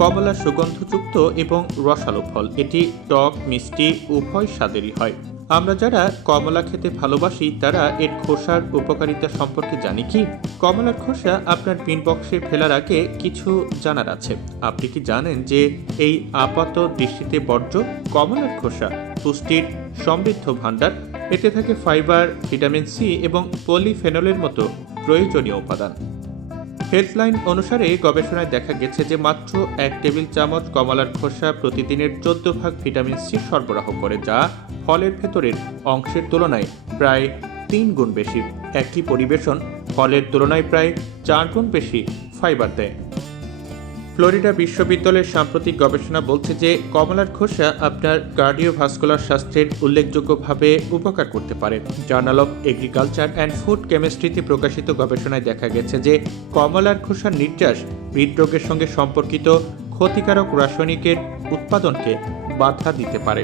কমলা সুগন্ধযুক্ত এবং রসালো ফল। এটি টক মিষ্টি উভয় স্বাদেরই হয়। আমরা যারা কমলা খেতে ভালোবাসি তারা এর খোসার উপকারিতা সম্পর্কে জানি কি? কমলার খোসা আপনার পিন বক্সে ফেলার আগে কিছু জানার আছে। আপনি কি জানেন যে এই আপাত দৃষ্টিতে বর্জ্য? কমলার খোসা পুষ্টির সমৃদ্ধ ভাণ্ডার। এতে থাকে ফাইবার, ভিটামিন সি এবং পলিফেনলের মতো প্রয়োজনীয় উপাদান। হেলথলাইন অনুসারে গবেষণায় দেখা গেছে যে মাত্র 1 টেবিল চামচ কমলার খোসা প্রতিদিনের 14 ভাগ ভিটামিন সি সরবরাহ করে, যা ফলের ভেতরের অংশের তুলনায় প্রায় 3 গুণ বেশি। একই পরিবেশন ফলের তুলনায় প্রায় 4 গুণ বেশি ফাইবার দেয়। ফ্লোরিডা বিশ্ববিদ্যালয়ের সাম্প্রতিক গবেষণা বলছে যে কমলার খোসা আপনার কার্ডিওভাস্কুলার স্বাস্থ্যের উল্লেখযোগ্যভাবে উপকার করতে পারে। Journal of agriculture and food কেমিস্ট্রিতে প্রকাশিত গবেষণায় দেখা গেছে যে কমলার খোসার নির্যাস হৃদরোগের সঙ্গে সম্পর্কিত ক্ষতিকারক রাসায়নিকের উৎপাদনকে বাধা দিতে পারে।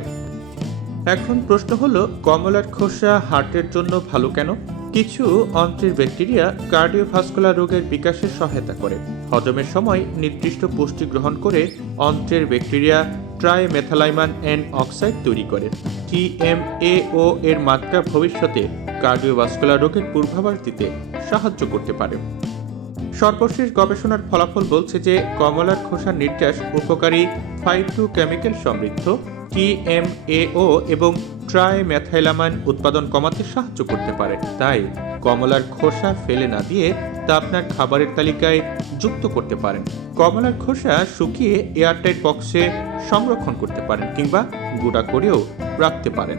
এখন প্রশ্ন হলো, কমলার খোসা হার্টের জন্য ভালো কেন? কিছু অন্ত্রের ব্যাকটেরিয়া কার্ডিওভাস্কুলার রোগের বিকাশে সহায়তা করে। হজমের সময় নির্দিষ্ট পুষ্টি গ্রহণ করে অন্ত্রের ব্যাকটেরিয়া ট্রাইমেথালাইমান এন অক্সাইড তৈরি করে। টিএমএও এর মাত্রা ভবিষ্যতে কার্ডিওভাস্কুলার রোগের পূর্বাভাস দিতে সাহায্য করতে পারে। সর্বশেষ গবেষণার ফলাফল বলছে যে কমলার খোসার নির্যাস উপকারী ফাইটোকেমিক্যাল সমৃদ্ধ টিএমএও এবং ট্রাইমেথাইলামাইন উৎপাদন কমাতে সাহায্য করতে পারে। তাই কমলার খোসা ফেলে না দিয়ে তা আপনার খাবারের তালিকায় যুক্ত করতে পারেন। কমলার খোসা শুকিয়ে এয়ারটাইট বক্সে সংরক্ষণ করতে পারেন কিংবা গুঁড়া করেও রাখতে পারেন।